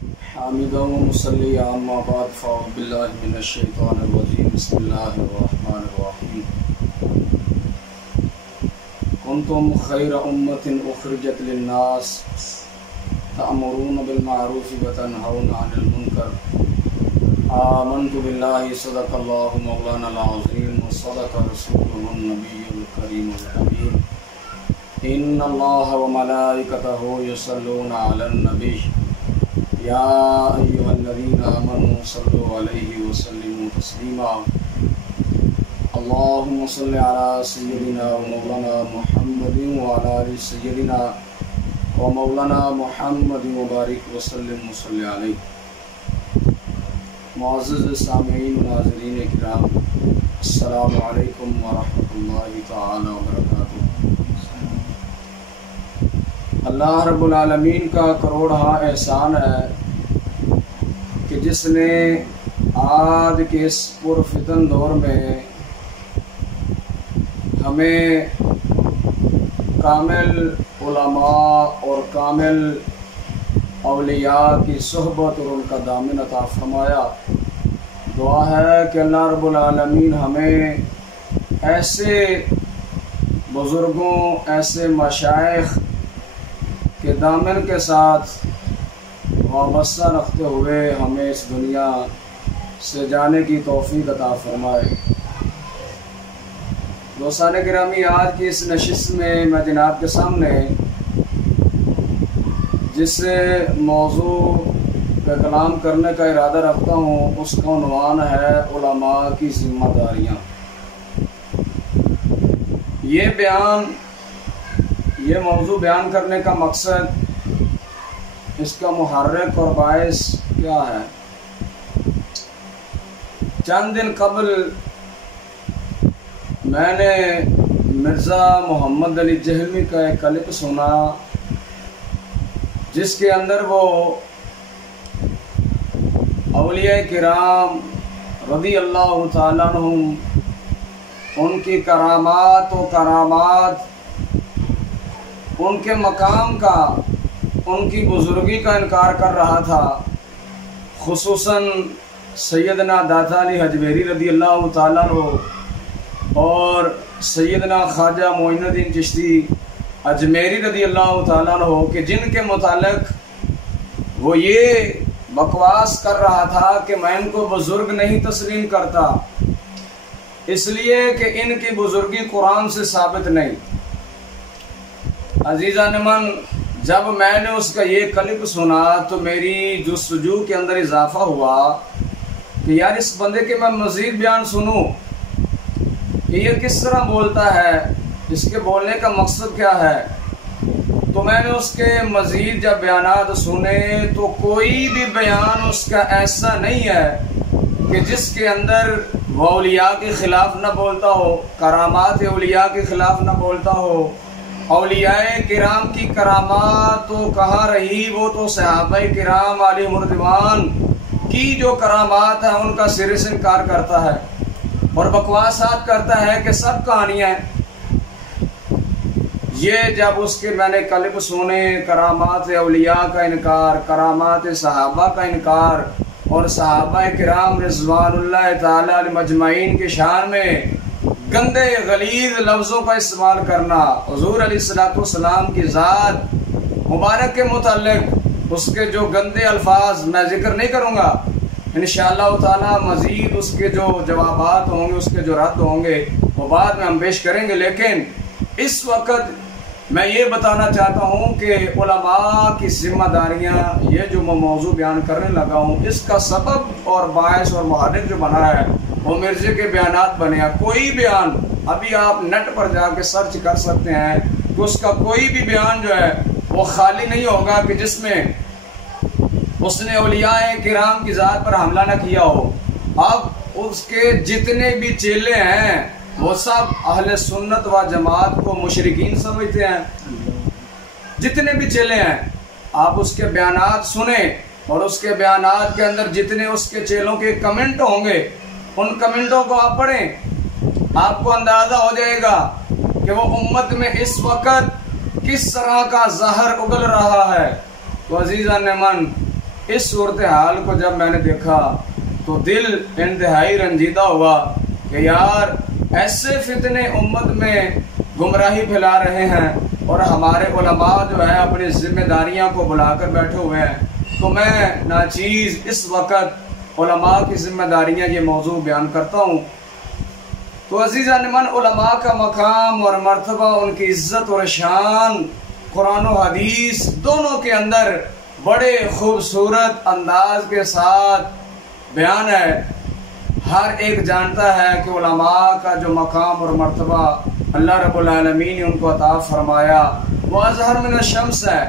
हामिदन व मुसल्लिया अम्मा बाद फ़अऊज़ु बिल्लाहि मिनश शैतानिर रजीम बिस्मिल्लाहिर रहमानिर रहीम। कुंतुम खैरा उम्मतिन उखरिजत लिन्नास तअमुरूना बिल मारूफ़ि व तनहौना अनिल मुनकर। आमन्तु बिल्लाहि सदक़ल्लाहु मौलानल अज़ीम व सदक़ रसूलुहुन नबियुल करीमुल अमीन। इन्नल्लाहा व मलाइकतहु युसल्लूना अलन नबी या अय्युहल्लज़ीना आमनू सल्लु अलैहि व सल्लिमू तस्लीमा। अल्लाहुम्मा सल्लि अला सय्यिदिना व मौलाना मुहम्मदिन व अला आलि सय्यिदिना व मौलाना मुहम्मदिन व बारिक व सल्लिम व सल्लि अलैहि। मुअज़्ज़िज़ सामिईन व नाज़रीन किराम, अस्सलामु अलैकुम व रहमतुल्लाहि तआला व बरकातुहू। अल्लाह रब्बुल आलमीन का करोड़हा एहसान है कि जिसने आज के इस पुरफितन दौर में हमें कामिल उलमा और कामिल औलिया की सोहबत और उनका दामन अता फरमाया। दुआ है कि अल्लाह रब्बुल आलमीन हमें ऐसे बुज़ुर्गों, ऐसे मशाइख के दामन के साथ वाबस्ता रखते हुए हमें इस दुनिया से जाने की तौफीक अता फरमाए। दोस्तान गिरामी, आज की इस नशिस्त में मैं जनाब के सामने जिस मौजू पे कलाम करने का इरादा रखता हूँ उसका उन्वान है उलमा की ज़िम्मेदारियाँ। ये मौजू बयान करने का मकसद, इसका मुहर्रिक और बाइस क्या है। चंद दिन कबल मैंने मिर्ज़ा मोहम्मद अली जहलवी का एक क्लिप सुना जिसके अंदर वो औलिया किराम रज़ी अल्लाह तआला अन्हुम, उनकी करामात व करामात, उनके मकाम का, उनकी बुज़ुर्गी का इनकार कर रहा था। खुसूसन सैयदना दाता अली हजवेरी रज़ी अल्लाह तआला अन्हु और सैयदना ख्वाजा मोइनुद्दीन चिश्ती अजमेरी रज़ी अल्लाह तआला अन्हु कि जिनके मुतालिक वो ये बकवास कर रहा था कि मैं इनको बुज़ुर्ग नहीं तस्लीम करता, इसलिए कि इनकी बुज़ुर्गी कुरान से साबित नहीं। अजीज़ान मन, जब मैंने उसका ये क्लिप सुना तो मेरी जुस्तजू के अंदर इजाफा हुआ कि यार इस बंदे के मैं मज़ीद बयान सुनूं कि ये किस तरह बोलता है, इसके बोलने का मकसद क्या है। तो मैंने उसके मज़ीद जब बयानात सुने तो कोई भी बयान उसका ऐसा नहीं है कि जिसके अंदर वो औलिया के ख़िलाफ़ न बोलता हो, करामात औलिया के ख़िलाफ़ न बोलता हो। औलियाए किराम की करामात तो कहाँ रही, वो तो सहाबाए किराम अलैहिमुर रिज़वान की जो करामात है उनका सिरे से इनकार करता है और बकवासात करता है कि सब कहानियाँ। ये जब उसके मैंने क्लिप सुने, करामात औलिया का इनकार, करामात सहाबा का इनकार और सहाबाए किराम रिज़वानुल्लाह ताला अलैहिम अजमाइन के शान में गंदे गलीज़ लफ्ज़ों का इस्तेमाल करना, हुज़ूर अलैहिस्सलाम की ज़ात मुबारक के मुताल्लिक़ उसके जो गंदे अल्फाज मैं ज़िक्र नहीं करूँगा, इंशाअल्लाह ताला मज़ीद उसके जो जवाबात होंगे, उसके जो रद्द होंगे वो बाद में हम पेश करेंगे। लेकिन इस वक्त मैं ये बताना चाहता हूँ कि उलमा की ज़िम्मेदारियाँ, ये जो मैं मौजू बयान करने लगा हूँ, इसका सबब और बायस और मुहर्रिक जो बना है वो मिर्ज़े के बयानात बने हैं। कोई बयान अभी आप नेट पर जाके सर्च कर सकते हैं कि उसका कोई भी बयान जो है वो खाली नहीं होगा कि जिसमें उसने औलियाए किराम की ज़ात पर हमला न किया हो। अब उसके जितने भी चेले हैं वो सब अहले सुन्नत व जमात को मुशरिकीन समझते हैं। जितने भी चेले हैं आप उसके बयानात सुने और उसके बयानात के अंदर जितने उसके चेलों के कमेंट होंगे उन कमेंटों को आप पढ़ें, आपको अंदाज़ा हो जाएगा कि वो उम्मत में इस वक्त किस तरह का जहर उगल रहा है। तो अजीज़ान मन, इस सूरत हाल को जब मैंने देखा तो दिल इंतहाई रंजीदा हुआ कि यार ऐसे फितने उम्मत में गुमराही फैला रहे हैं और हमारे उलमा जो है अपनी जिम्मेदारियां को बुलाकर बैठे हुए हैं। तो मैं नाचीज़ इस वक़्त उलमा की जिम्मेदारियां ये मौजू बयान करता हूँ। तो अज़ीज़ान मन, उलमा का मकाम और मर्तबा, उनकी इज़्ज़त और शान कुरान और हदीस दोनों के अंदर बड़े खूबसूरत अंदाज के साथ बयान है। हर एक जानता है कि उलमा का जो मकाम और मर्तबा अल्लाह रब्बुल आलमीन ने उनको अता फरमाया वो अज़हर मिन शम्स है।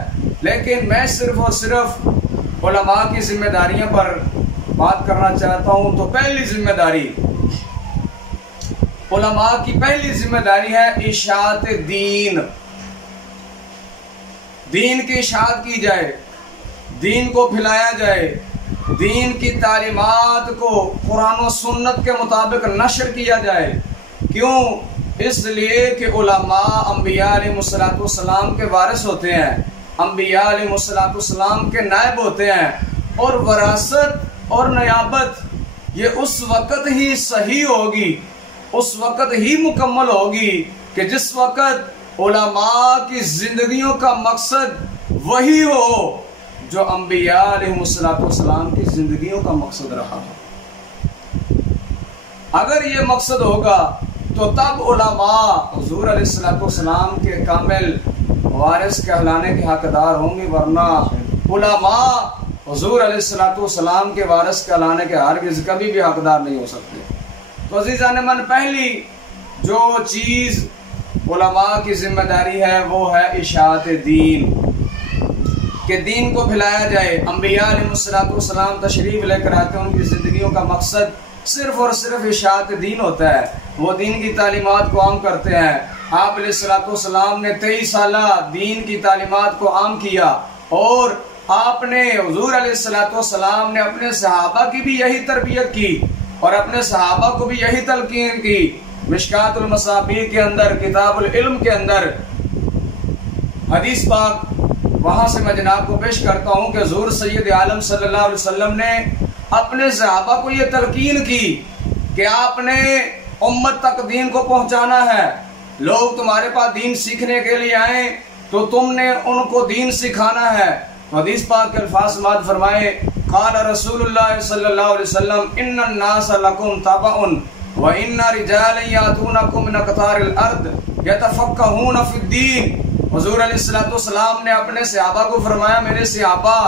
लेकिन मैं सिर्फ और सिर्फ उलमा की जिम्मेदारियों पर बात करना चाहता हूँ। तो पहली जिम्मेदारी, उलमा की पहली जिम्मेदारी है इशाअत दीन। दीन की इशाअत की जाए, दीन को फैलाया जाए, दीन की तालीमात को कुरान और सुन्नत के मुताबिक नशर किया जाए। क्यों? इसलिए कि उलमा अंबिया अलैहिस्सलाम के वारिस होते हैं, अंबिया अलैहिस्सलाम के नायब होते हैं। और वरासत और नियाबत ये उस वक़्त ही सही होगी, उस वक़्त ही मुकम्मल होगी कि जिस वक़्त उलमा की जिंदगियों का मकसद वही हो जो अंबिया अलैहिस्सलाम की जिंदगियों का मकसद रहा हो। अगर ये मकसद होगा तो तब उलमा हुजूर अलैहिस्सलाम के कामिल वारिस कहलाने के हकदार होंगे, वरना उलमा हुजूर अलैहिस्सलाम के वारिस कहलाने के हरगिज़ कभी भी हकदार नहीं हो सकते। तो अज़ीज़ान मन, पहली जो चीज़ उलमा की जिम्मेदारी है वो है इशाअत दीन, कि दीन को फैलाया जाए। अंबिया अलैहिस्सलाम तशरीफ लेकर आते हैं, उनकी ज़िंदगियों का मकसद सिर्फ और सिर्फ इशाअत दीन होता है। वो दीन की तालीमात को आम करते हैं। आप अलैहिस्सलाम ने 23 साल दीन की तालीमात को आम किया और आपने हुजूर अलैहिस्सलाम ने अपने सहाबा की भी यही तरबियत की और अपने सहाबा को भी यही तलकीन की। मिशकातुल मसाबीह के अंदर, किताबुल इल्म के अंदर हदीस पाक, वहां से मैं जनाब को पेश करता हूँ कि हुजूर सैयद आलम सल्लल्लाहु अलैहि वसल्लम ने अपने सहाबा को यह तलकीन की कि आपने उम्मत तक दीन को पहुंचाना है। लोग तुम्हारे पास दीन सीखने के लिए आए तो तुमने उनको दीन सिखाना है। तो हदीस पाक के अल्फाज समाअत फरमाए, क़ाल रसूलुल्लाह सल्लल्लाहु अलैहि वसल्लम इन्नन नास लकुम तबउन व इन्ना रिजालन यातूनकुम मिन अक़तारिल अर्द यतफ़क़्क़हून फ़िद्दीन। हुजूर अलैहिस्सलाम ने अपने सहाबा को फरमाया, मेरे सहाबा,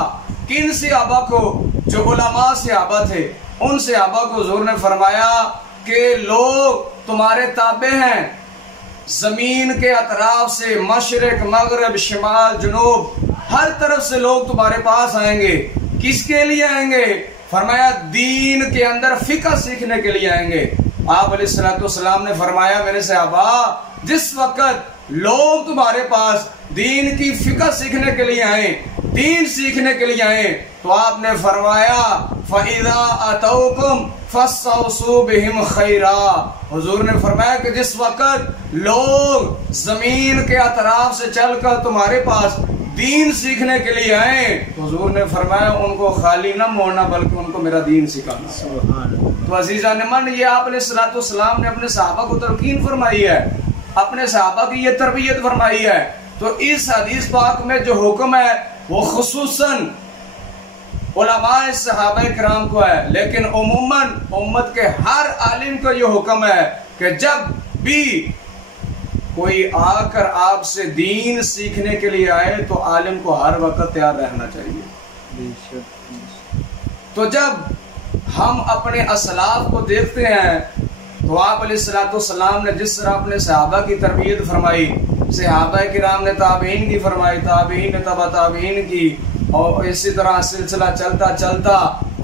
किन सहाबा को? जो उलमा सहाबा थे, उन सहाबा को हुजूर ने फरमाया कि लोग तुम्हारे ताबे हैं, जमीन के अतराफ से, मशरिक, मगरब, शिमाल, जुनूब, हर तरफ से लोग तुम्हारे पास आएंगे। किसके लिए आएंगे? फरमाया दीन के अंदर फिक़ह सीखने के लिए आएंगे। आप अलैहिस्सलाम ने फरमाया, मेरे सहाबा, जिस वक़्त लोग तुम्हारे पास दीन की फिक़ह सीखने के लिए आए, दीन सीखने के लिए आए, तो आपने फरमाया फ़इज़ा अतौकुम फ़स्तौसू बिहिम खैरा। हुजूर ने फरमाया कि जिस वक़्त लोग जमीन के अतराफ से चलकर तुम्हारे पास दीन सीखने के लिए आए, तो हुजूर ने फरमाया उनको खाली न मोड़ना बल्कि उनको मेरा दीन सिखाना। तो अजीज़ान मन, ये आप अलैहिस्सलाम ने अपने सहाबा को तलकीन फरमाई है, अपने सहाबा की ये तरबियत फरमाई है। तो इस हदीस पाक में जो हुक्म है वो खुसूसन उलमाए सहाबाए किराम को है, लेकिन उम्मन उम्मत के हर आलिम को ये हुक्म है कि जब भी कोई आकर आपसे दीन सीखने के लिए आए तो आलिम को हर वक्त तैयार रहना चाहिए। तो जब हम अपने असलाफ को देखते हैं तो आप अलैहिस्सलाम ने जिस तरह अपने सहाबा की तरबियत फरमाई, सहाबाए किराम ने ताबईन की फरमाई, ताबईन ने तबा ताबईन की, और इसी तरह सिलसिला चलता चलता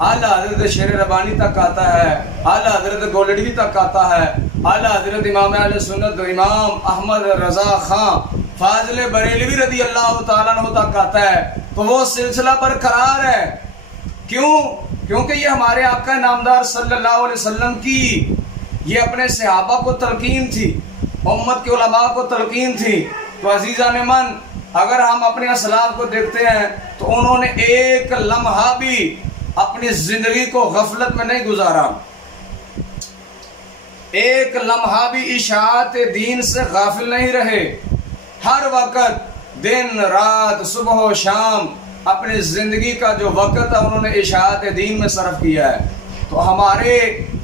आला हजरत शेर रबानी तक आता है, आला हजरत गोलडी तक आता है, आला हजरत इमाम अहले सुन्नत इमाम अहमद रजा खां फाजिल बरेलवी रदी अल्लाह तआला अन्हु तक आता है। तो वो सिलसिला बरकरार है। क्यों? क्योंकि ये हमारे आका नामदार सल्लल्लाहु अलैहि वसल्लम की ये अपने सहाबा को तलकीन थी, उम्मत के उलमा को तलकीन थी। तो अजीज़ान मन, अगर हम अपने असलाफ को देखते हैं तो उन्होंने एक लम्हा भी अपनी जिंदगी को गफलत में नहीं गुजारा, एक लम्हा भी इशाअत दीन से गाफिल नहीं रहे। हर वक्त दिन रात सुबह शाम अपनी जिंदगी का जो वक्त है उन्होंने इशाअत दीन में सर्फ किया है। तो हमारे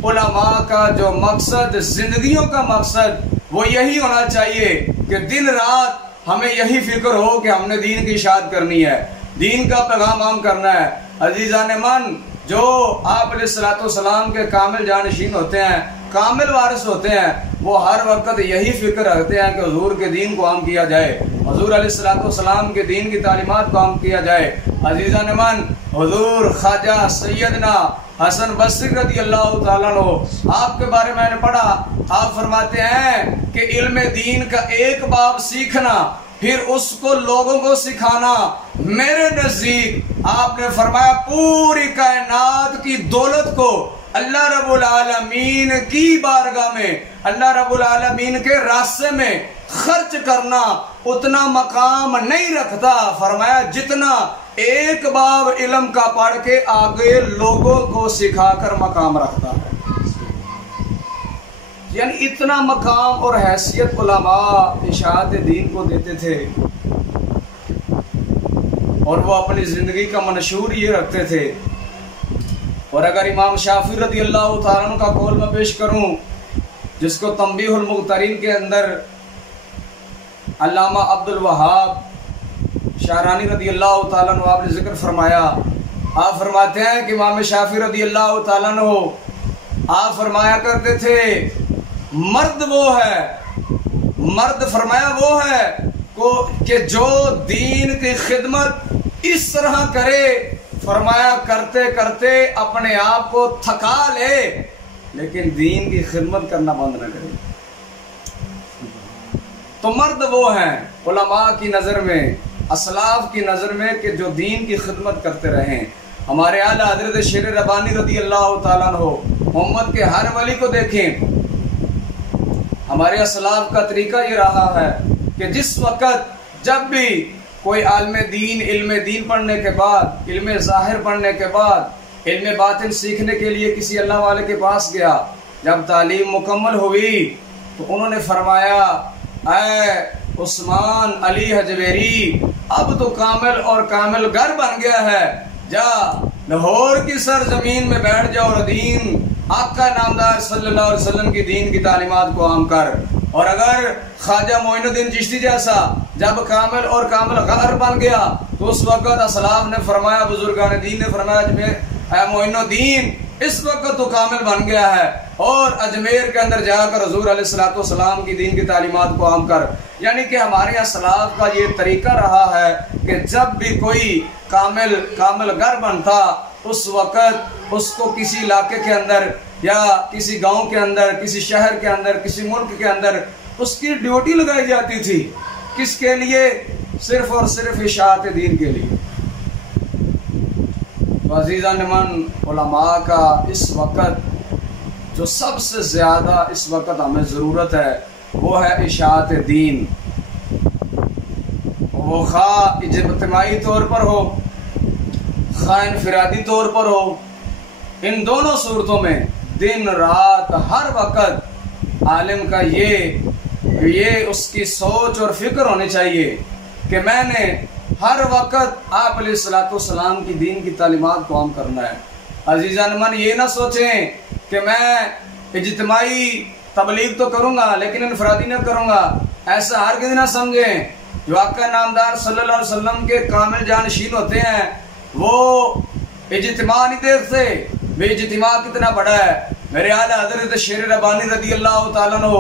उलमा का जो मकसद, जिंदगियों का मकसद, वो यही होना चाहिए कि दिन रात हमें यही फिक्र हो कि हमने दीन की इशाअत करनी है, दीन का पैगाम आम करना है। अजीज़ान मन, जो आप अलैहिस्सलाम के कामिल जानशीन होते हैं, कामिल वारिस होते हैं, वो हर वक्त यही फिक्र रखते हैं कि हुजूर के दीन को आम किया जाए, हुजूर अलैहिस्सलाम के दीन की तालीमात को आम किया जाए। अजीज़ान मन, हुजूर ख्वाजा सैयदना हसन बसरी रज़ी अल्लाह तआला अन्हु, आपके बारे में मैंने पढ़ा, आप फरमाते हैं कि इल्म दीन का एक बाब सीखना फिर उसको लोगों को सिखाना मेरे नजदीक, आपने फरमाया पूरी कायनात की दौलत को अल्लाह रब्बुल आलमीन की बारगाह में, अल्लाह रब्बुल आलमीन के रास्ते में खर्च करना उतना मकाम नहीं रखता। फरमाया जितना एक बाब इल्म का पढ़ के आगे लोगों को सिखाकर मकाम रखता है। यानी इतना मकाम और हैसियत उलमा इशाअत दीन को देते थे, और वो अपनी जिंदगी का मंशूर ये रखते थे। और अगर इमाम शाफी रज़ी अल्लाह तआला अन्हु का कौल मैं पेश करूं, जिसको तंबीहुल मुख्तरीन के अंदर अल्लामा अब्दुल वहाब शारानी रज़ी अल्लाह तआला अन्हु आपने जिक्र फरमाया, आप फरमाते हैं कि इमाम शाफी रज़ी अल्लाह तआला अन्हु आप फरमाया करते थे, मर्द वो है, मर्द फरमाया वो है को कि जो दीन की खिदमत इस तरह करे, फरमाया करते करते अपने आप को थका ले, लेकिन दीन की खिदमत करना बंद न करे। तो मर्द वो हैं उलमा की नज़र में, असलाफ की नज़र में, कि जो दीन की खिदमत करते रहें। हमारे आला हज़रत शेर रब्बानी रज़ी अल्लाह तआला अन्हु, मोहम्मद के हर वली को देखें, हमारे असलाफ का तरीका ये रहा है कि जिस वक़्त जब भी कोई आलम दीन इल्म दीन पढ़ने के बाद, इल्म ज़ाहिर पढ़ने के बाद इल्म बातिन सीखने के लिए किसी अल्लाह वाले के पास गया, जब तालीम मुकम्मल हुई तो उन्होंने फरमाया, ऐ उस्मान अली हजवेरी, अब तो कामिल और कामिल घर बन गया है, जा लाहौर की सरजमीन में बैठ जा और दीन आका नामदार सल्लल्लाहु अलैहि वसल्लम की दीन की तालीमात को आम कर। और अगर ख्वाजा मोइनुद्दीन चिश्ती जैसा जब कामिल और कामिल गहर बन गया तो उस वक़्त असलाफ ने फरमाया, बुजुर्गान दीन ने फरमाया, मोइनुद्दीन इस वक्त तो कामिल बन गया है और अजमेर के अंदर जाकर हुजूर अलैहिस्सलातु वस्सलाम की दीन की तालीमात को आम कर। यानी कि हमारे असलाफ का ये तरीका रहा है कि जब भी कोई कामिल गर बनता, उस वक़्त उसको किसी इलाके के अंदर या किसी गांव के अंदर, किसी शहर के अंदर, किसी मुल्क के अंदर उसकी ड्यूटी लगाई जाती थी। किसके लिए? सिर्फ और सिर्फ इशाअत दीन के लिए। तो अज़ीज़ान मन, उलमा का इस वक़्त जो सबसे ज़्यादा इस वक़्त हमें ज़रूरत है वो है इशाअत दीन। वो खा इज्तिमाई तौर पर हो, खा इनफरादी तौर पर हो, इन दोनों सूरतों में दिन रात हर वक़्त आलिम का ये उसकी सोच और फिक्र होनी चाहिए कि मैंने हर वक़्त आप अलैहिस्सलाम की दीन की तालीमात को आम करना है। अज़ीज़ान मन, ये ना सोचें कि मैं इज्तिमाई तबलीग तो करूँगा लेकिन इनफरादी न करूँगा, ऐसा हरगिज़ ना समझें। जो आका नामदार सल्लल्लाहु अलैहि वसल्लम के कामिल जानशीन होते हैं वो इज्तिमा नहीं देखते, वे इज्तिमा कितना बड़ा है। मेरे आला हज़रत शेर रब्बानी रज़ी अल्लाह तआला अन्हु,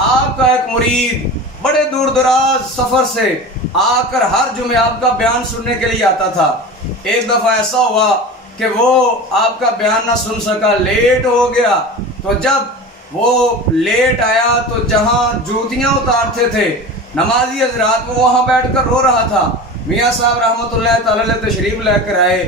आपका एक मुरीद बड़े दूर दराज सफ़र से आकर हर जुमे आपका बयान सुनने के लिए आता था। एक दफ़ा ऐसा हुआ कि वो आपका बयान ना सुन सका, लेट हो गया। तो जब वो लेट आया तो जहाँ जूतियाँ उतारते थे नमाजी हजरात, वो वहाँ बैठकर रो रहा था। मियाँ साहब रहमतुल्लाह तआला अलैह तशरीफ लेकर आए।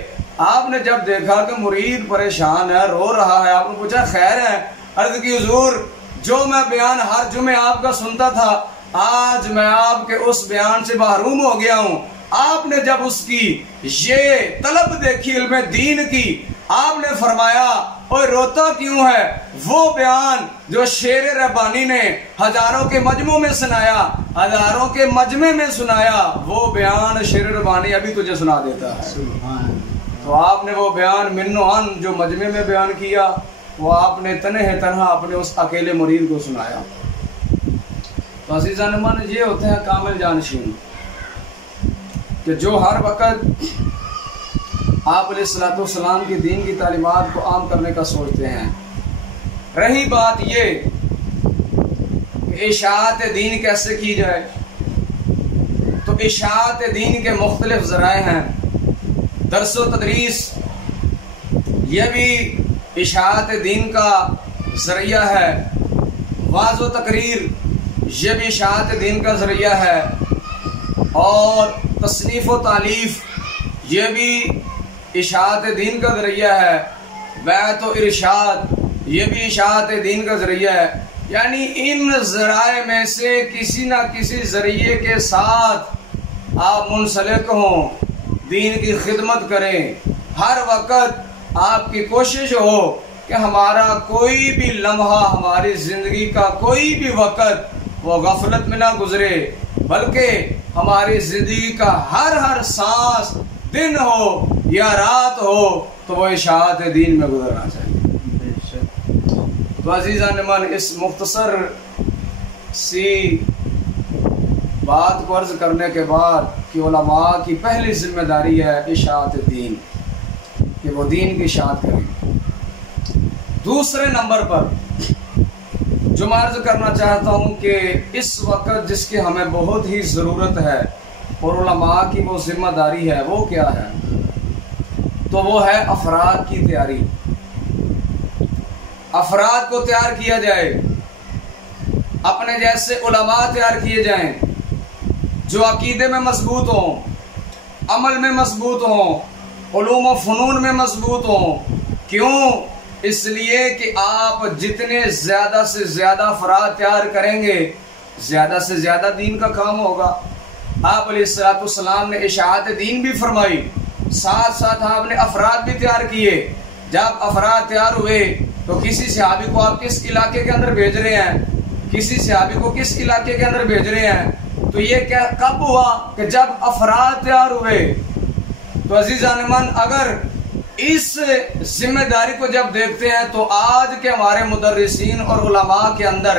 आपने जब देखा कि मुरीद परेशान है, रो रहा है, आपने पूछा खैर है? अर्ज़ की हुजूर, जो मैं बयान हर जुमे आपका सुनता था आज मैं आपके उस बयान से महरूम हो गया हूँ। आपने जब उसकी ये तलब देखी इल्म दीन की, आपने फरमाया और रोता क्यों है? वो बयान जो शेर रब्बानी ने हजारों के मजमू में सुनाया, हजारों के मजमे में सुनाया, वो बयान शेर रब्बानी अभी तुझे सुना देता है। तो आपने वो बयान मिन्नोहन जो मजमे में बयान किया, वो आपने तन्हा अपने उस अकेले मुरीद को सुनाया। तो अज़ीज़ान मन, ये होते हैं कामिल जानशीन कि जो हर वक़्त आप अलैहिस्सलाम की दीन की तालीमात को आम करने का सोचते हैं। रही बात ये कि इशाअत दीन कैसे की जाए, तो इशाअत दीन के मुख्तलिफ ज़राए हैं। दर्स व तदरीस यह भी इशाअत दीन का ज़रिया है। वाज़ व तकरीर यह भी इशाअत दीन का ज़रिया है। और तसनीफ़ व तालीफ़ यह भी इशाअत दीन का ज़रिया है। बैत व इरशाद ये भी इशाअत दीन का ज़रिया है। यानी इन ज़राए में से किसी न किसी ज़रिए के साथ आप मुंसलिक हों, दीन की खिदमत करें। हर वक़्त आपकी कोशिश हो कि हमारा कोई भी लम्हा, हमारी ज़िंदगी का कोई भी वक़्त वो गफलत में ना गुजरे, बल्कि हमारी ज़िंदगी का हर सांस दिन हो या रात हो तो वो इशाअत दीन में गुजरना चाहिए। तो अज़ीज़ान मन, इस मुख्तसर सी बात को अर्ज करने के बाद कि उलमा की पहली जिम्मेदारी है इशाअत दीन, कि वो दीन की इशाअत करें। दूसरे नंबर पर जो मैं अर्ज करना चाहता हूँ कि इस वक्त जिसकी हमें बहुत ही ज़रूरत है और उलमा की वो जिम्मेदारी है, वो क्या है? तो वो है अफराद की तैयारी। अफराद को तैयार किया जाए, अपने जैसे उलमा तैयार किए जाएं जो अकीदे में मजबूत हों, अमल में मजबूत हों, उलूम व फ़नून में मजबूत हों। क्यों? इसलिए कि आप जितने ज़्यादा से ज़्यादा अफराद तैयार करेंगे, ज़्यादा से ज़्यादा दीन का काम होगा। आप अलैहिस्सलाम ने इशाअत दीन भी फरमाई, साथ साथ आपने अफराद भी तैयार किए। जब अफराद तैयार हुए तो किसी सहाबी को आप किस इलाके के अंदर भेज रहे हैं, किसी सहाबी को किस इलाके के अंदर भेज रहे हैं। तो ये क्या कब हुआ कि जब अफराद तैयार हुए। तो अज़ीज़ान मन, अगर इस जिम्मेदारी को जब देखते हैं तो आज के हमारे मुदर्रिसीन और उलमा के अंदर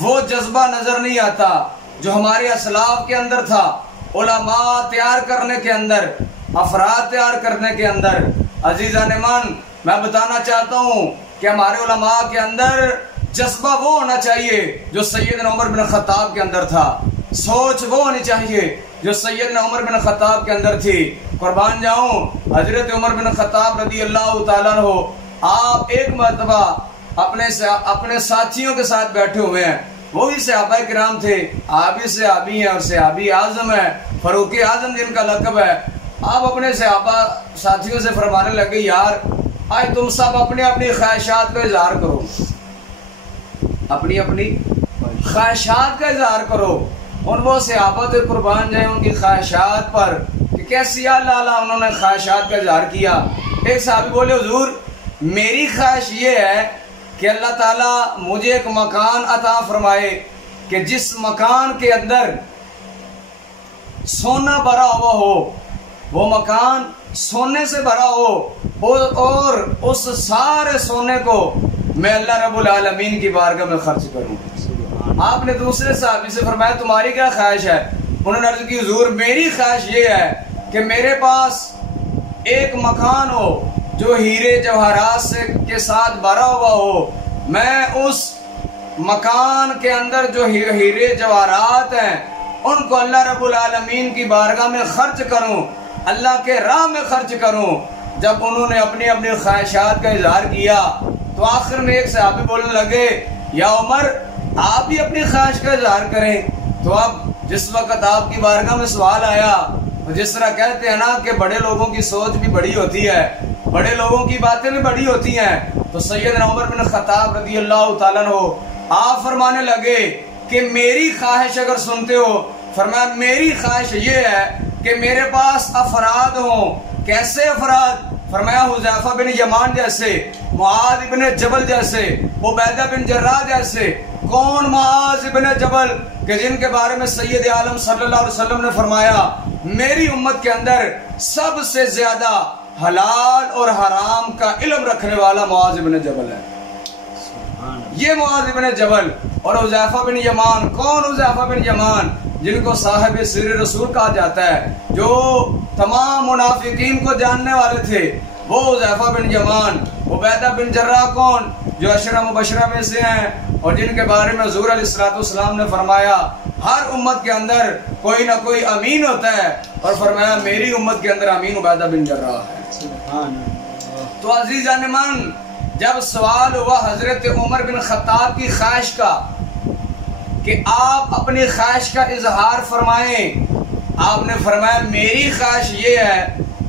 वो जज्बा नजर नहीं आता जो हमारे असलाफ के अंदर था। उलमा तैयार करने के अंदर, अफराद तैयार करने के अंदर, अजीज़ान मन, मैं बताना चाहता हूँ कि हमारे उलमा के अंदर जज्बा वो होना चाहिए जो सैयदना उमर बिन खत्ताब के अंदर था। सोच वो होनी चाहिए जो सैयदना उमर बिन खत्ताब के अंदर थी। कुर्बान जाऊं, हजरत उमर बिन खत्ताब रदी अल्लाह ताला अन्हु, आप एक मरतबा अपने साथियों के साथ बैठे हुए हैं। वो भी सहाबा किराम थे, आप भी सहाबी हैं और सहाबी आजम है, फरूक आजम जिनका लक़ब है। आप अपने सहाबा साथियों से फरमाने लगे, यार आज तुम सब अपने अपनी ख्वाहिशात का इजहार करो, अपनी अपनी ख्वाहिशात का इजहार करो। और वो सहाबा थे, कुर्बान जाए उनकी ख्वाहिशात पर कि कैसी अल्लाह उन्होंने ख्वाहिशात का इजहार किया। एक सहाबी बोले, हुजूर मेरी ख्वाहिश ये है कि अल्लाह ताला मुझे एक मकान अता फरमाए कि जिस मकान के अंदर सोना भरा हुआ हो, वो मकान सोने से भरा हो और उस सारे सोने को मैं अल्लाह रब्बुल आलमीन की बारगाह में खर्च करूं। आपने दूसरे साहबी से फरमाया, तुम्हारी क्या ख्वाहिश है? उन्होंने अर्ज की, हुजूर मेरी ख्वाहिश ये है कि मेरे पास एक मकान हो जो हीरे जवाहरात से के साथ भरा हुआ हो। मैं उस मकान के अंदर जो हीरे जवाहरात हैं उनको अल्लाह रब्बुल आलमीन की बारगाह में खर्च करूं, अल्लाह के राह में खर्च करूं। जब उन्होंने अपनी अपनी ख्वाहिशात का इजहार किया तो आखिर में एक सहाबी बोलने लगे, या उमर आप भी अपनी ख्वाहिश का इजहार करें। तो अब जिस वक्त आपकी बारगाह में सवाल आया, तो जिस तरह कहते हैं ना कि बड़े लोगों की सोच भी बड़ी होती है, बड़े लोगों की बातें भी बड़ी होती हैं, तो सैयदना उमर बिन खत्ताब रज़ी अल्लाह ताला अन्हु आप फरमाने लगे कि मेरी ख्वाहिश अगर सुनते हो, फरमाया मेरी ख्वाहिश ये है कि मेरे पास अफराद हों। कैसे अफराद? फरमाया हुज़ैफा बिन यमान जैसे, मुआज़ इब्न जबल जैसे, उबैदा बिन जर्राह जैसे। कौन मुआज़ इब्न जबल कि जिनके बारे में सैयद आलम सल्लल्लाहु अलैहि वसल्लम ने फरमाया मेरी उम्मत के अंदर सबसे ज्यादा हलाल और हराम का इल्म रखने वाला मुआज़ इब्न जबल है। ये मुआज़ इब्न जबल और हुज़ैफा बिन यमान। कौन हुज़ैफा बिन यमान? जिनको साहिब सिर रसूल कहा जाता है, जो तमाम मुनाफिकीन को जानने वाले थे, वो हुज़ैफा बिन यमान। उबैदा बिन जर्राह कौन? जो अशरा मुबशरा में से हैं और जिनके बारे में हुज़ूर अलैहिस्सलाम ने फरमाया हर उम्मत के अंदर कोई ना कोई अमीन होता है, और फरमाया मेरी उम्मत के अंदर अमीन उबैदा बिन जर्राह है। तो अजीज़ान मन, जब सवाल हुआ हजरत उमर बिन खत्ताब की ख्वाहिश का कि आप अपनी ख्वाहिश का इजहार फरमाएं, आपने फरमाया मेरी ख्वाहिश ये है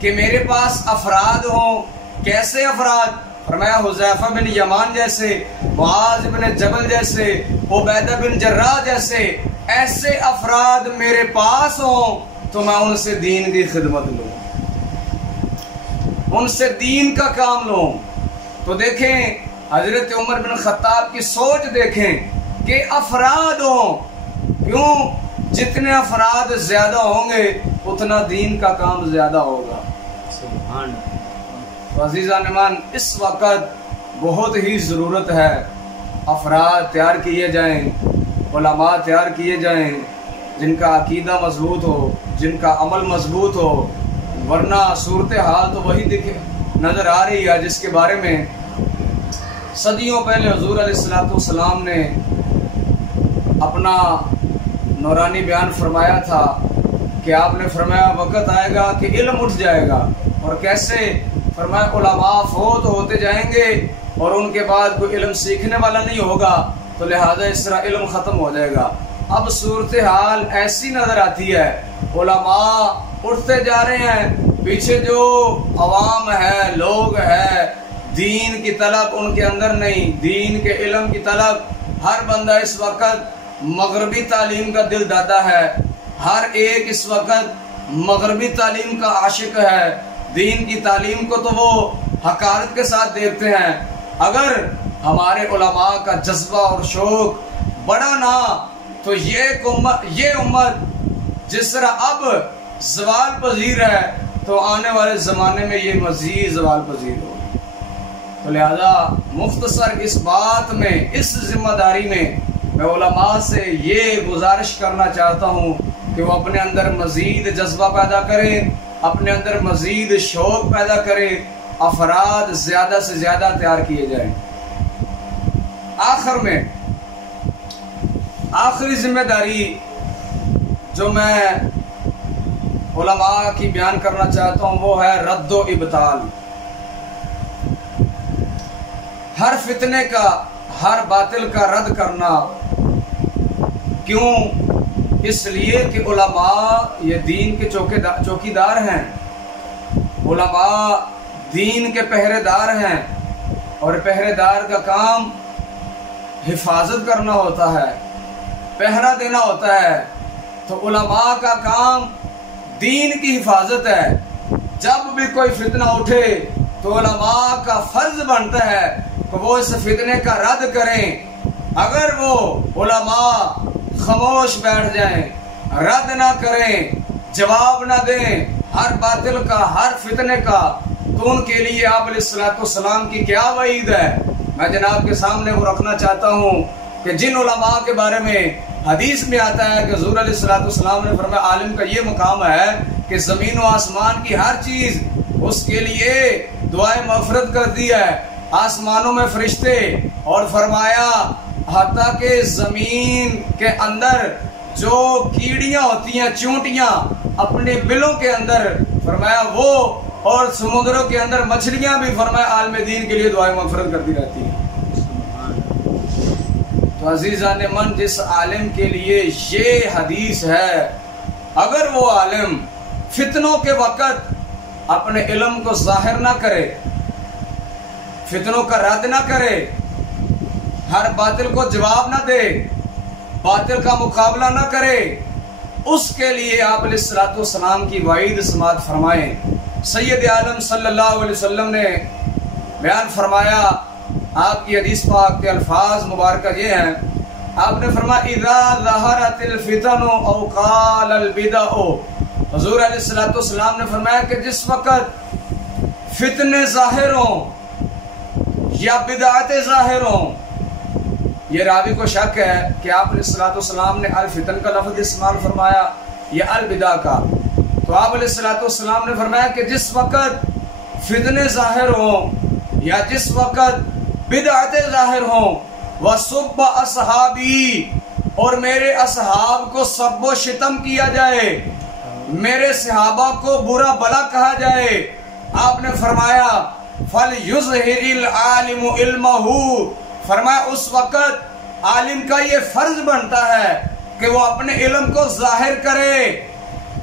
कि मेरे पास अफराद हों। कैसे अफराद? फरमाया हुज़ैफा बिन यमान जैसे, मुआज़ बिन जबल जैसे, उबैदा बिन जर्राह जैसे। ऐसे अफराद मेरे पास हों तो मैं उनसे दीन की खिदमत लूँ, उनसे दीन का काम लूँ। तो देखें हजरत उमर बिन खत्ताब की सोच देखें कि अफराद हो। क्यों? जितने अफराद ज्यादा होंगे उतना दीन का काम ज्यादा होगा। तो अजीज़ान ईमान, इस वक़्त बहुत ही ज़रूरत है अफराद तैयार किए जाएं, उलमा तैयार किए जाएं, जिनका अकीदा मजबूत हो, जिनका अमल मजबूत हो। वरना सूरत हाल तो वही दिखे नज़र आ रही है जिसके बारे में सदियों पहले हुज़ूर अलैहिस्सलाम ने अपना नौरानी बयान फरमाया था कि आपने फरमाया वक़्त आएगा कि इल्म उठ जाएगा। और कैसे? फरमाया उलमा फौत होते जाएंगे और उनके बाद कोई इल्म सीखने वाला नहीं होगा, तो लिहाजा इस तरह इल्म ख़त्म हो जाएगा। अब सूरत हाल ऐसी नज़र आती है, उलमा उठते जा रहे हैं, पीछे जो अवाम है, लोग है, दीन की तलब उनके अंदर नहीं, दीन के इल्म की तलब। हर बंदा इस वक़्त मगरबी तालीम का दिल दादा है, हर एक इस वक़्त मगरबी तालीम का आशिक है। दीन की तालीम को तो वो हकारत के साथ देखते हैं। अगर हमारे उलमा का जज्बा और शौक बड़ा ना, तो ये उम्मत जिस तरह अब ज़वाल पजीर है, तो आने वाले ज़माने में ये मज़ीद ज़वाल पजीर हो। तो लिहाजा मुख्तसर इस बात में, इस जिम्मेदारी में मैं उलमा से ये गुजारिश करना चाहता हूँ कि वो अपने अंदर मज़ीद जज्बा पैदा करें, अपने अंदर मज़ीद शौक़ पैदा करें, अफराद ज़्यादा से ज़्यादा तैयार किए जाएं। आखिर में आखिरी जिम्मेदारी जो मैं उलमा की बयान करना चाहता हूँ वो है रद्दो इब्ताल। हर फितने का, हर बातिल का रद्द करना। क्यों? इसलिए कि उलमा ये दीन के चौकीदार हैं, उलमा दीन के पहरेदार हैं, और पहरेदार का काम हिफाजत करना होता है, पहरा देना होता है। तो उलमा का काम दीन की हिफाजत है। जब भी कोई फितना उठे तो उलमा का फर्ज बनता है कि वो इस फितने का रद्द करें। अगर वो उलमा खामोश बैठ जाएं, रद्द ना करें, जवाब ना दें हर बातिल का, हर फितने का, तो उनके लिए आप अलैहिस्सलाम की क्या वईद है। मैं जनाब के सामने वो रखना चाहता हूँ कि जिन उलमा के बारे में हदीस में आता है कि हुज़ूर अलैहिस्सलाम ने फरमाया आलिम का ये मुकाम है कि ज़मीन व आसमान की हर चीज़ उसके लिए दुआए मग़फ़िरत कर दी है, आसमानों में फरिश्ते, और फरमाया हत्ता के ज़मीन के अंदर जो कीड़ियाँ होती हैं, चूंटियाँ अपने बिलों के अंदर, फरमाया वो, और समुद्रों के अंदर मछलियाँ भी, फरमाया आलिम दीन के लिए दुआए मग़फ़िरत करती रहती हैं। तो अजीज़ान मन, जिस आलिम के लिए ये हदीस है, अगर वो आलिम फितनों के वक़्त अपने इल्म को ज़ाहिर ना करे, फितनों का रद्द ना करे, हर बातिल को जवाब ना दे, बातिल का मुकाबला न करे, उसके लिए आप अलैहिस्सलाम की वाईद समात फरमाएं। सैयद आलम सल्लल्लाहु अलैहि वसल्लम ने बयान फरमाया, आपकी हदीस पाक के अल्फाज मुबारक ये हैं, आपने फरमाया इज़ा ज़हरतिल फितनु औ क़ालल बिदअ। हुज़ूर अलैहिस्सलाम ने फरमाया कि जिस वक़्त फितने ज़ाहिर हों या बिदअतें ज़ाहिर हों, ये रावी को शक है कि आप अलैहिस्सलाम ने अल फितन का लफ्ज़ इस्तेमाल फरमाया या अल बिदा का। तो आप अलैहिस्सलाम ने फरमाया कि जिस वक़्त फितने ज़ाहिर हों या जिस वक़्त बिदअतें ज़ाहिर हों, व सुब्ब असहाबी, और मेरे असहाब को सब्बो शितम किया जाए, मेरे सहाबा को बुरा भला कहा जाए, आपने फरमाया फल युज़हिरिल आलिमु इल्महु, फरमाया उस वक़्त आलिम का ये फर्ज बनता है कि वो अपने इल्म को जाहिर करे,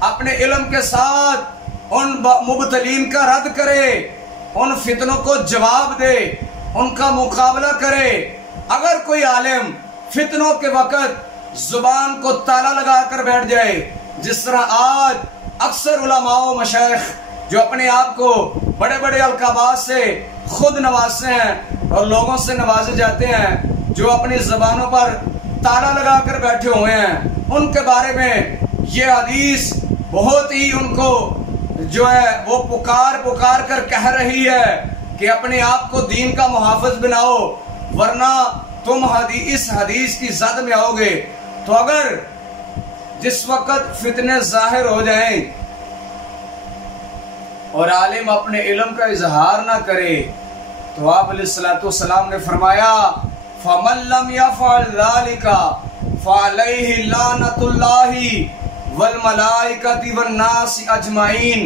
अपने इल्म के साथ उन मुबतलीन का रद्द करे, उन फितनों को जवाब दे, उनका मुकाबला करे। अगर कोई आलिम फितनों के वक़्त जुबान को ताला लगा कर बैठ जाए, जिस तरह आज अक्सर उलमाओ मशाइख जो अपने आप को बड़े बड़े अलकाबात से खुद नवाजते हैं और लोगों से नवाजे जाते हैं, जो अपनी ज़बानों पर ताला लगा कर बैठे हुए हैं, उनके बारे में ये हदीस बहुत ही उनको जो है वो पुकार पुकार कर कह रही है कि अपने आप को दीन का मुहाफ़िज़ बनाओ, वरना तुम इस हदीस की जद में आओगे। तो अगर जिस वक़्त फितने ज़ाहिर हो जाएं और आलिम अपने इल्म का इजहार ना करे, तो आप अलैहिस्सलाम ने फरमाया फमन लम यफ़अल ज़ालिका फ़अलैहि लानतुल्लाहि वल मलाइकति वन नासि अजमईन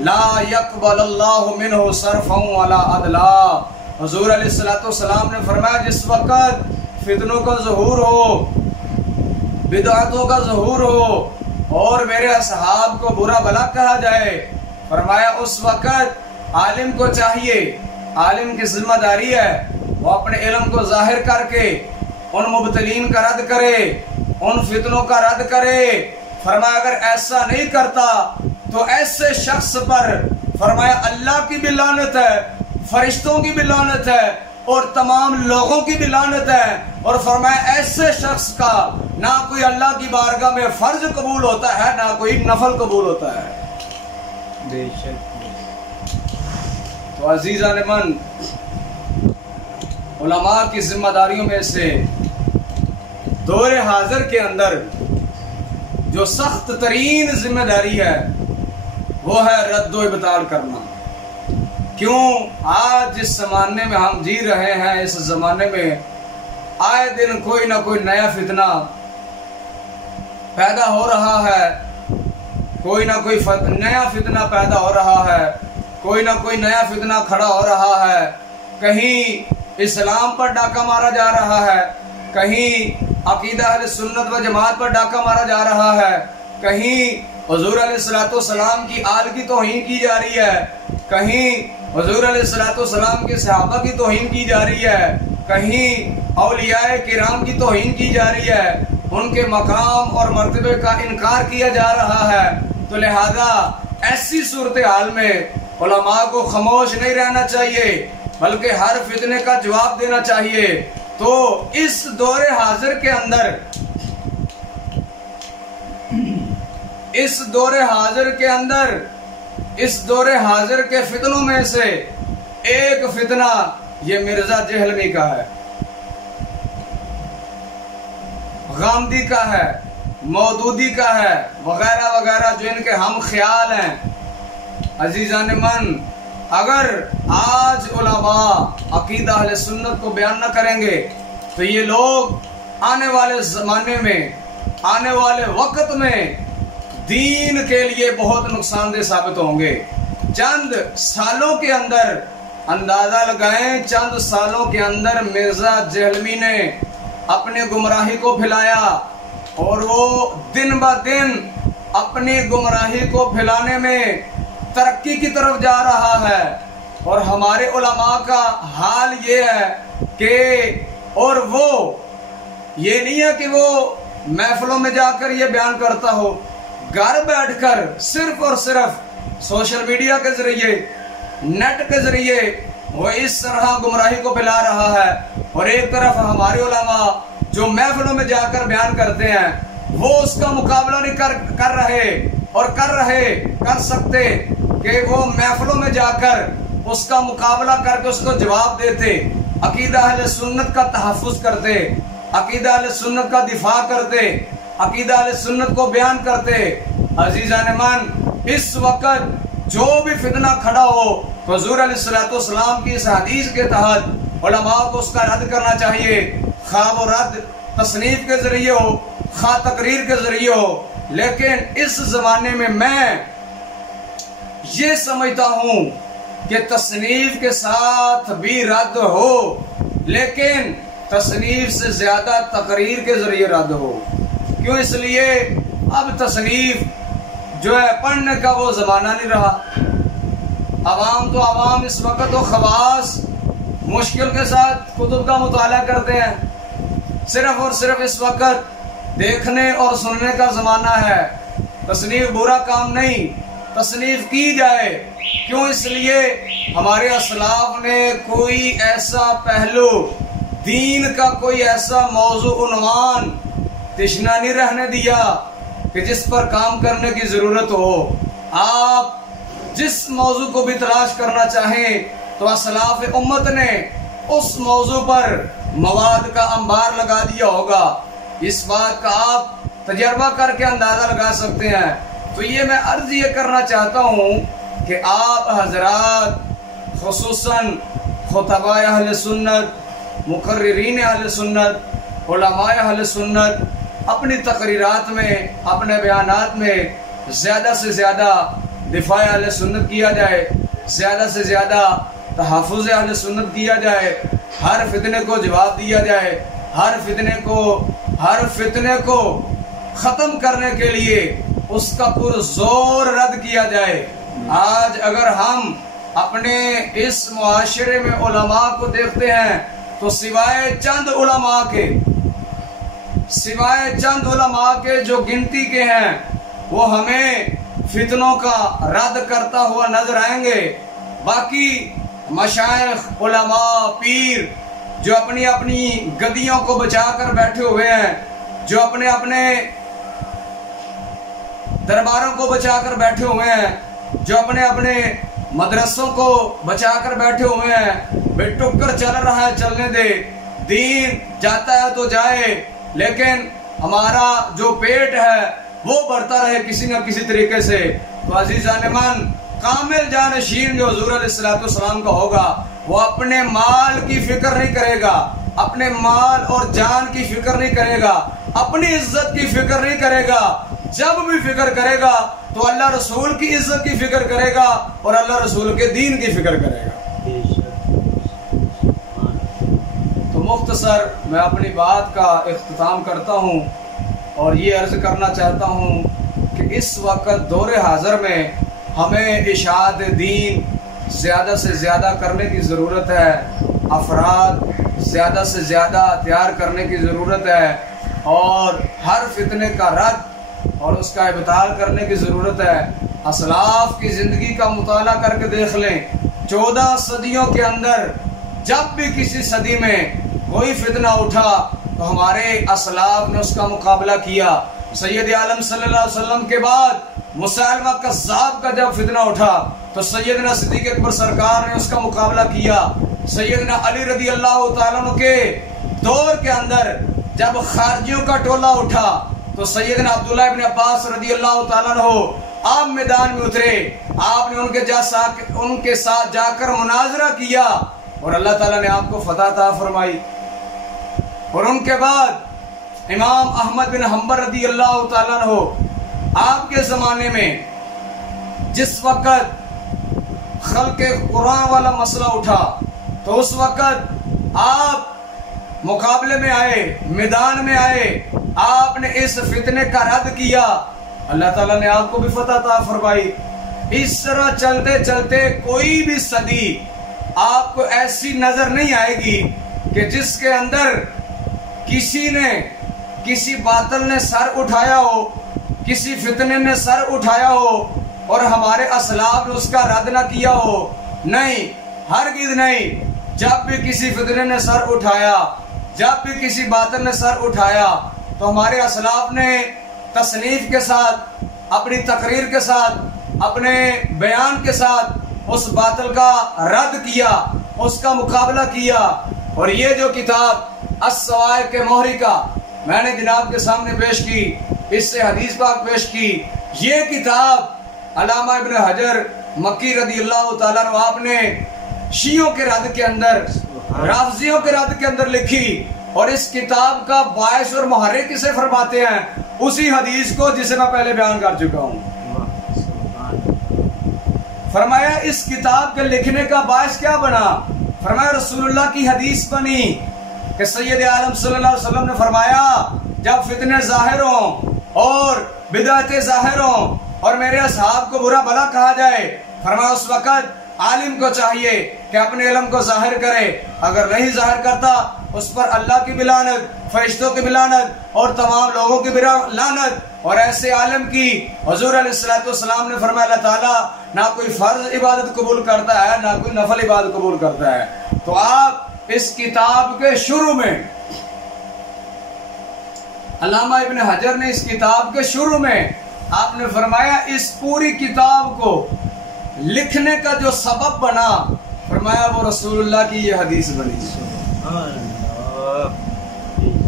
ला यक़बलुल्लाहु मिन्हु सरफ़न वला अदला। हुज़ूर अलैहिस्सलाम ने फरमाया जिस वक़्त फितनों का ज़हूर हो, बिदअतों का ज़हूर हो और मेरे असहाब को बुरा भला कहा जाए, फरमाया उस वक़्त आलिम को चाहिए, आलिम की जिम्मेदारी है वो अपने इल्म को जाहिर करके उन मुबतलीन का रद्द करे, उन फितनों का रद्द करे। फरमाया अगर ऐसा नहीं करता तो ऐसे शख्स पर फरमाया अल्लाह की भी लानत है, फरिश्तों की भी लानत है और तमाम लोगों की भी लानत है। और फरमाया ऐसे शख्स का ना कोई अल्लाह की बारगाह में फर्ज कबूल होता है, ना कोई नफल कबूल होता है। तो अजीज़ान मन, उलमा की जिम्मेदारियों में से दौरे हाजिर के अंदर जो सख्त तरीन जिम्मेदारी है वो है रद्दो इब्ताल करना। क्यों? आज जिस जमाने में हम जी रहे हैं, इस जमाने में आए दिन कोई ना कोई नया फितना पैदा हो रहा है, कोई ना कोई नया फितना पैदा हो रहा है, कोई ना कोई नया फितना खड़ा हो रहा है। कहीं इस्लाम पर डाका मारा जा रहा है, कहीं अकीदा अहले सुन्नत व जमात पर डाका मारा जा रहा है, कहीं हुज़ूर अलैहिस्सलाम की आल की तौहीन की जा रही है, कहीं हुज़ूर अलैहिस्सलाम के सहाबा की तौहीन की जा रही है, कहीं औलियाए किराम की तौहीन की जा रही है, उनके मकाम और मर्तबे का इनकार किया जा रहा है। तो लिहाजा ऐसी सूरत हाल में उलमा को खामोश नहीं रहना चाहिए, बल्कि हर फितने का जवाब देना चाहिए। तो इस दौरे हाजिर के अंदर, इस दौरे हाजिर के फितनों में से एक फितना ये मिर्जा जहलवी का है, गामदी का है, मौदूदी का है, वगैरह वगैरह जो इनके हम ख्याल हैं। अजीज़ान मन, अगर आज उलमा अकीदा अहले सुन्नत को बयान न करेंगे तो ये लोग आने वाले ज़माने में, आने वाले वक्त में दीन के लिए बहुत नुकसानदेह साबित होंगे। चंद सालों के अंदर अंदाज़ा लगाएं, चंद सालों के अंदर मिर्ज़ा जहलवी ने अपने गुमराही को फैलाया और वो दिन ब दिन अपनी गुमराही को फैलाने में तरक्की की तरफ जा रहा है। और हमारे उलमा का हाल ये है कि, और वो ये नहीं है कि वो महफिलों में जाकर ये बयान करता हो, घर बैठकर सिर्फ और सिर्फ सोशल मीडिया के जरिए, नेट के जरिए वो इस तरह गुमराही को फैला रहा है। और एक तरफ हमारे उलमा जो महफिलों में जाकर बयान करते हैं वो उसका मुकाबला नहीं कर रहे और कर सकते कि वो महफिलों में जाकर उसका मुकाबला करके उसको जवाब देते, अकीदा अहले सुन्नत का तहफ़्फ़ुज़ करते, अकीदा अहले सुन्नत का दिफा करते, अकीदा अहले सुन्नत को बयान करते। अजीज़ान मान, इस वक्त जो भी फितना खड़ा हो हुज़ूर अलैहिस्सलाम की इस हदीस के तहत उलमा को उसका रद्द करना चाहिए, खा वो रद्द तस्नीफ के जरिए हो, खा तकरीर के जरिए हो। लेकिन इस जमाने में मैं ये समझता हूं कि तस्नीफ के साथ भी रद्द हो, लेकिन तस्नीफ से ज्यादा तकरीर के जरिए रद्द हो। क्यों? इसलिए अब तस्नीफ जो है पढ़ने का वो जमाना नहीं रहा। अवाम तो अवाम इस वक्त तो खवास मुश्किल के साथ कुतुब का मुताला करते हैं। सिर्फ और सिर्फ इस वक्त देखने और सुनने का जमाना है। तस्नीफ बुरा काम नहीं, तस्नीफ की जाए। क्यों? इसलिए हमारे असलाफ ने कोई ऐसा पहलू, दीन का कोई ऐसा मौजू उन्वान तिश्ना नहीं रहने दिया कि जिस पर काम करने की जरूरत हो। आप जिस मौजू को भी तलाश करना चाहें तो असलाफ उम्मत ने उस मौजू पर मवाद का अंबार लगा दिया होगा। इस बात का आप तजर्बा करके अंदाजा लगा सकते हैं। तो ये मैं अर्ज ये करना चाहता हूँ कि आप हजरात, खुसूसन खुतबाए अहले सुन्नत, मुकर्रिरीन अहले सुन्नत, उलमाए अहले सुन्नत अपनी तकरीरात में, अपने बयानात में ज़्यादा से ज़्यादा दिफा अहले सुन्नत किया जाए, ज़्यादा से ज़्यादा तहफ़्फ़ुज़ अहले सुन्नत किया जाए, हर फितने को जवाब दिया जाए, हर फितने को ख़त्म करने के लिए उसका पुरज़ोर रद्द किया जाए। आज अगर हम अपने इस मुआशरे में उलमा को देखते हैं तो सिवाय चंद उलमा के जो गिनती के हैं वो हमें फितनों का रद्द करता हुआ नजर आएंगे। बाकी मशाइख, उलमा, पीर जो अपनी अपनी गद्दियों को बचाकर बैठे हुए हैं, जो अपने अपने दरबारों को बचाकर बैठे हुए हैं, जो अपने अपने मदरसों को बचाकर बैठे हुए हैं, बेटुक कर चल रहा है, चलने दे, दीन जाता है तो जाए, लेकिन हमारा जो पेट है वो बढ़ता रहे किसी न किसी तरीके से। तो अजीज़ान मान, कामिल जानशीन जो हुज़ूर अलैहिस्सलाम का होगा वो अपने माल की फिक्र नहीं करेगा, अपने माल और जान की फिक्र नहीं करेगा, अपनी इज्जत की फिक्र नहीं करेगा। जब भी फिक्र करेगा तो अल्लाह रसूल की इज्जत की फिक्र करेगा और अल्लाह रसूल के दीन की फिक्र करेगा। तो मुख्तसर मैं अपनी बात का इख्तिताम करता हूँ और ये अर्ज करना चाहता हूँ कि इस वक्त दौरे हाज़िर में हमें इशाअत दीन ज़्यादा से ज़्यादा करने की ज़रूरत है। अफराद ज़्यादा से ज़्यादा तैयार करने की ज़रूरत है और हर फितने का रद्द और उसका इब्ताल करने की ज़रूरत है। असलाफ की ज़िंदगी का मुताला करके देख लें, 14 सदियों के अंदर जब भी किसी सदी में कोई फितना उठा तो हमारे असलाफ ने उसका मुकाबला किया। सैयद आलम सल्लल्लाहु अलैहि वसल्लम के बाद मुसैलमा कज़्ज़ाब का जब फितना उठा तो सैयदना सिद्दीक़ अकबर सरकार ने उसका मुकाबला किया। सैयदना अली रज़ी अल्लाह तआला अन्हु के दौर के अंदर जब खारजियों का टोला उठा तो सैयदना अब्दुल्लाह इब्न अब्बास रज़ी अल्लाह तआला अन्हु आप मैदान में उतरे, आपने उनके साथ जाकर मुनाजरा किया और अल्लाह ताला ने आपको फतह अता फरमाई। और उनके बाद इमाम अहमद बिन हम्बल रज़ी अल्लाह तआला अन्हु, आपके ज़माने में जिस वक़्त खल्क़े कुरान वाला मसला उठा तो उस वक़्त आप मुकाबले में आए, मैदान में आए, आपने इस फितने का रद्द किया, अल्लाह ताला ने आपको भी फतह अता फरमाई। इस तरह चलते चलते कोई भी सदी आपको ऐसी नजर नहीं आएगी कि जिसके अंदर किसी बातिल ने सर उठाया हो, किसी फितने ने सर उठाया हो और हमारे असलाफ ने उसका रद्द ना किया हो, नहीं, हरगिज़ नहीं। जब भी किसी फितने ने सर उठाया, जब भी किसी बातिल ने सर उठाया, तो हमारे असलाफ ने तसनीफ के साथ, अपनी तकरीर के साथ, अपने बयान के साथ उस बातिल का रद्द किया, उसका मुकाबला किया। और ये जो किताब अस्सवाइक़ मोहरिका मैंने जनाब के सामने पेश की, इससे हदीस पाक पेश की, ये किताब अल्लामा इब्न हजर मक्की रज़ियल्लाहु ताला अन्हु आपने शियों के रद्द के अंदर, राफ़ज़ियों के रद्द के अंदर लिखी। और इस किताब का बायस और मुहर्रिक किसे फरमाते हैं? उसी हदीस को जिसे मैं पहले बयान कर चुका हूँ। फरमाया इस किताब के लिखने का बायस क्या बना? फरमाया रसूलुल्लाह की हदीस बनी कि सैयद आलम सल्लल्लाहु अलैहि वसल्लम ने फरमाया, जब फितने जाहिर हों और बिदअतें जाहिर हों और मेरे असहाब को बुरा भला कहा जाए, फरमाया उस वक़्त आलिम को चाहिए कि अपने इल्म को जाहिर करे, अगर नहीं जाहिर करता उस पर अल्लाह की भी लानत, फरिश्तों की भी लानत और तमाम लोगों की भी लानत। और ऐसे आलिम की हुजूर अलैहिस्सलाम ने फरमाया अल्लाह ताला ना कोई फर्ज इबादत कबूल करता है, ना कोई नफल इबादत कबूल करता है। तो आप इस किताब के शुरू में, अल्लामा इब्न हजर ने इस किताब के शुरू में आपने फरमाया इस पूरी किताब को लिखने का जो सबब बना, फरमाया वो रसूलुल्लाह की ये हदीस बनी।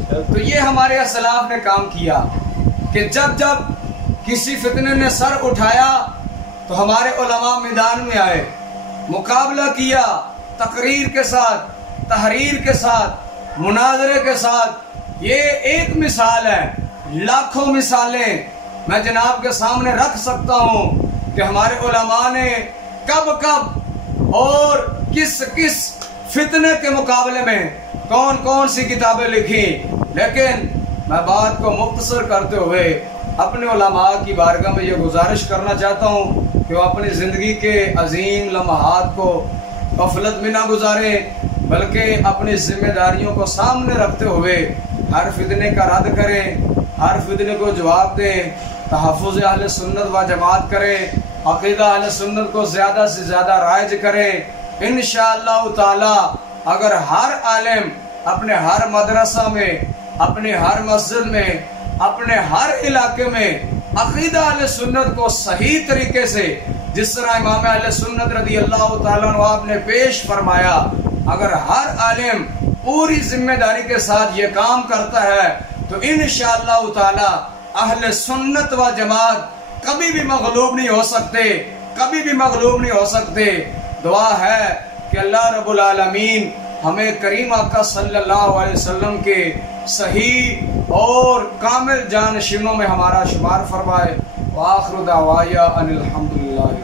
तो ये हमारे असलाफ ने काम किया कि जब जब किसी फितने ने सर उठाया तो हमारे उलमा मैदान में आए, मुकाबला किया, तकरीर के साथ, तहरीर के साथ, मुनाजरे के साथ। ये एक मिसाल है, लाखों मिसालें मैं जनाब के सामने रख सकता हूँ कि हमारे उलमा ने कब कब और किस किस फितने के मुकाबले में कौन कौन सी किताबें लिखी। लेकिन मैं बात को मुख्तसर करते हुए अपने उलमा की बारगाह में ये गुजारिश करना चाहता हूँ कि वो अपनी ज़िंदगी के अजीम लम्हात को गफलत में ना गुजारे, बल्कि अपनी जिम्मेदारियों को सामने रखते हुए हर फितने का रद्द करें, हर फितने को जवाब दें, तहफ़्फ़ुज़ अहले सुन्नत व जमात करें, अक़ीदा अहले सुन्नत को ज़्यादा से ज़्यादा राइज करें। इंशाअल्लाह ताला अगर हर आलिम अपने हर मदरसा में, अपने हर मस्जिद में, अपने हर इलाके में अक़ीदा अहले सुन्नत को सही तरीके से, जिस तरह इमाम अहले सुन्नत रज़ियल्लाहु ताला अन्हु आपने पेश फरमाया, अगर हर आलिम पूरी जिम्मेदारी के साथ ये काम करता है तो इंशाअल्लाह ताला अहले सुन्नत व जमात कभी भी मग़लूब नहीं हो सकते, कभी भी मग़लूब नहीं हो सकते। दुआ है कि अल्लाह रब्बुल आलमीन हमें करीम आका सल्लल्लाहु अलैहि वसल्लम के सही और कामिल जानशीनों में हमारा शुमार फरमाए। व आखिरु दावाया अनिल हम्दुलिल्लाहि।